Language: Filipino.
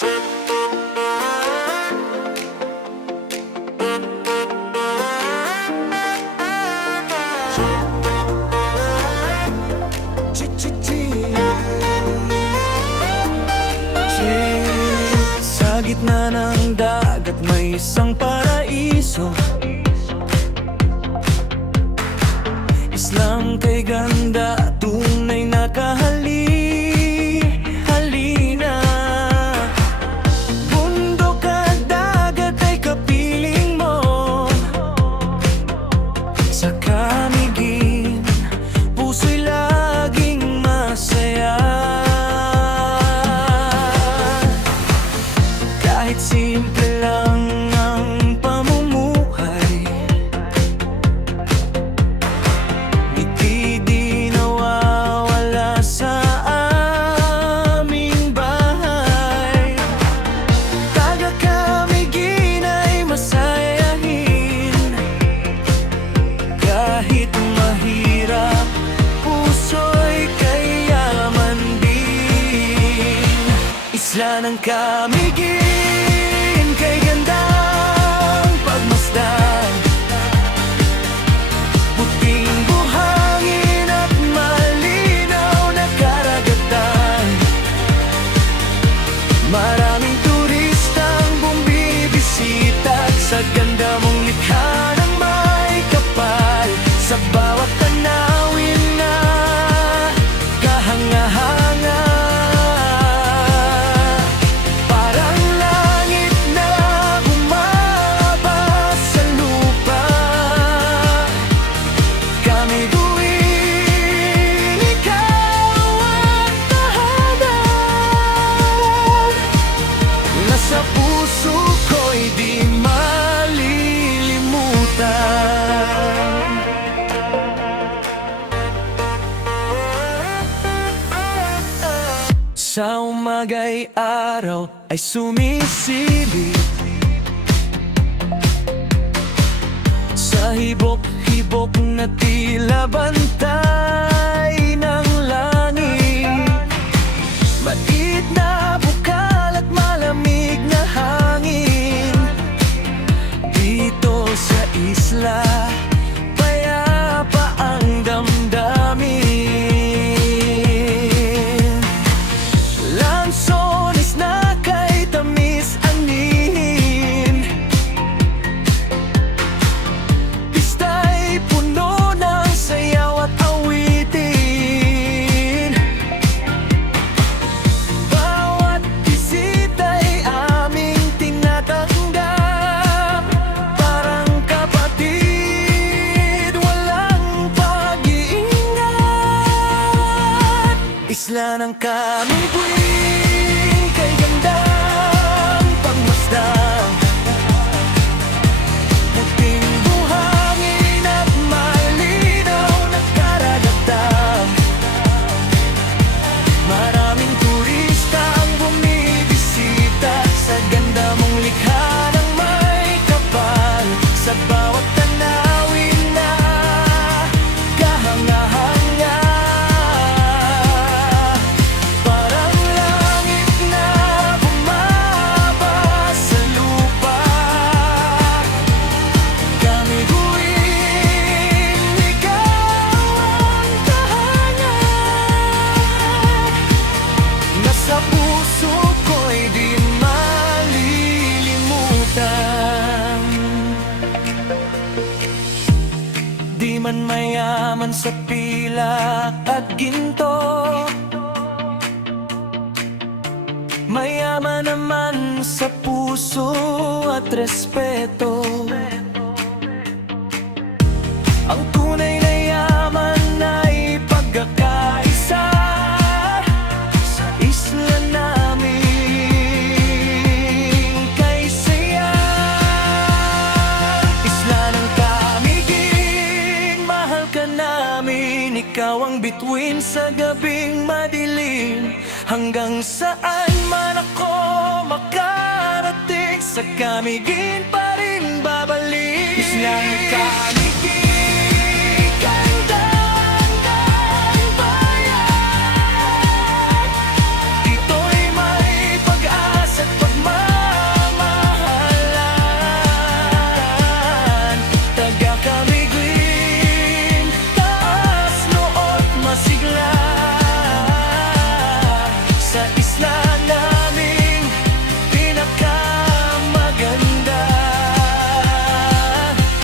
Sa gitna ng dagat may isang paraiso, islang kay ganda, tunay na halina. Bundok at dagat ay kapiling mo, sa kamigin puso'y laging masaya. Kahit simple lang ang pamumuhay, di nawawala sa aming bahay. Taga-Camiguin ay masayahin, kahit mahirap, puso'y kayaman din. Isla ng Camiguin, kay gandang pagmasdan, puting buhangin at malinaw na karagatan. Maraming turistang bumibisita sa ganda mong likha ng may kapal. Sa bawat tanawin na kahanga-hanga, parang langit na bumaba sa lupa. Camiguin, ikaw ang tahanan, nasa puso ko'y di malilimutan. Sa umaga'y araw ay sumisilip, sa hibok-hibok na tila bantay ng langit. Maliit na bukal at malamig na hangin, dito sa isla payapa ang damdamin. Lansones na kay tamis angin, pista'y puno ng sayaw at awitin. Bawat bisita'y aming tinatanggap, parang kapatid, walang pag-iingat. Isla ng Camiguin, kay gandang pagmasdan, puting buhangin at malinaw na karagatan. Maraming turista ang bumibisita sa ganda mong likha ng may kapal. Sa bawat tanawin na kahanga-hanga, parang langit na bumaba sa lupa. Camiguin, ikaw ang tahanan, nasa puso ko'y di malilimutan. Di man mayaman sa pilak at ginto, mayaman naman sa puso at respeto. Ang tunay na yaman ay pagkakaisa sa isla namin kay saya. Isla ng Camiguin, mahal ka namin, ikaw ang bituin sa gabing madilim. Hanggang saan man ako makarating, sa Camiguin pa rin babalik. Isla ng Camiguin.